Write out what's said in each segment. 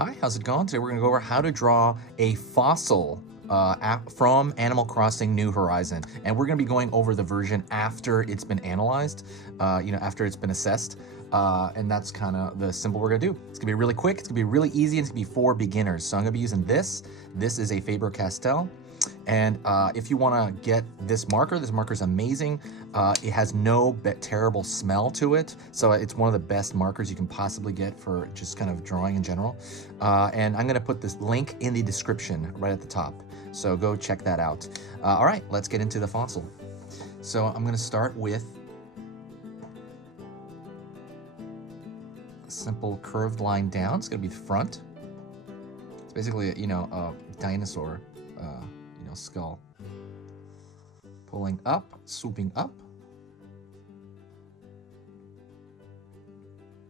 Hi, how's it going? Today we're going to go over how to draw a fossil from Animal Crossing New Horizon. And we're going to be going over the version after it's been analyzed, after it's been assessed. And that's kind of the symbol we're going to do. It's going to be really quick, it's going to be really easy, and it's going to be for beginners. So I'm going to be using this. This is a Faber-Castell. And if you want to get this marker is amazing. It has no terrible smell to it. So it's one of the best markers you can possibly get for just kind of drawing in general. And I'm going to put this link in the description right at the top. So go check that out. All right, let's get into the fossil. So I'm going to start with a simple curved line down. It's going to be the front. It's basically, a dinosaur skull. Pulling up, swooping up.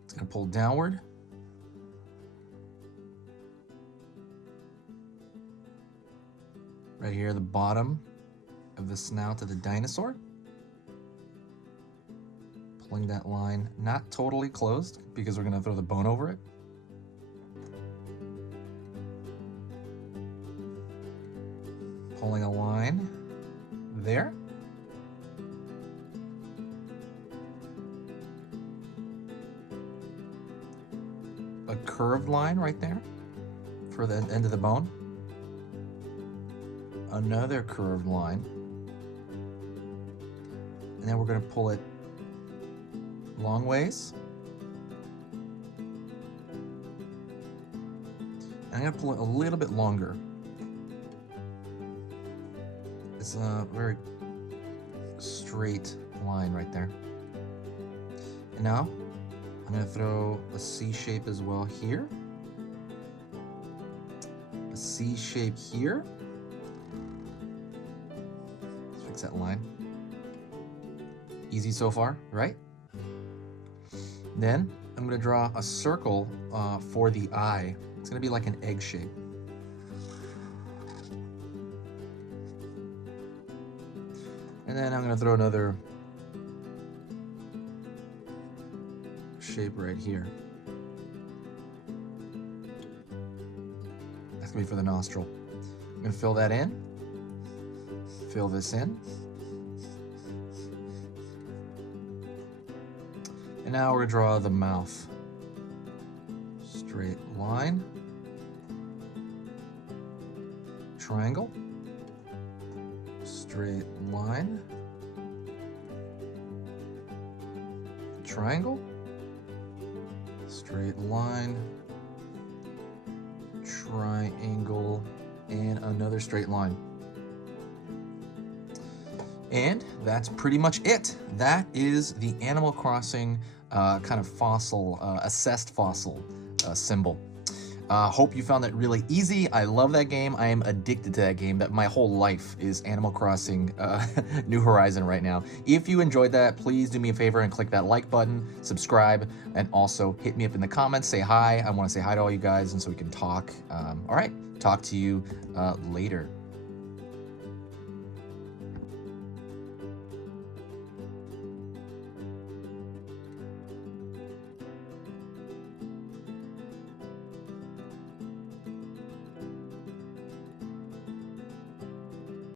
It's going to pull downward. Right here, the bottom of the snout of the dinosaur. Pulling that line not totally closed because we're going to throw the bone over it. Pulling a line there. A curved line right there for the end of the bone. Another curved line. And then we're going to pull it long ways. And I'm going to pull it a little bit longer. It's a very straight line right there. And now I'm going to throw a C shape as well here. A C shape here. Let's fix that line. Easy so far, right? Then I'm going to draw a circle for the eye. It's going to be like an egg shape. And then I'm going to throw another shape right here. That's going to be for the nostril. I'm going to fill that in. Fill this in. And now we're going to draw the mouth. Straight line. Triangle. Straight line, triangle, straight line, triangle, and another straight line. And that's pretty much it. That is the Animal Crossing kind of fossil, assessed fossil symbol. Hope you found that really easy. I love that game. I am addicted to that game. That my whole life is Animal Crossing New Horizon right now. If you enjoyed that, please do me a favor and click that like button, subscribe, and also hit me up in the comments. Say hi. I want to say hi to all you guys, and so we can talk. All right, talk to you later.